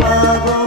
Baba.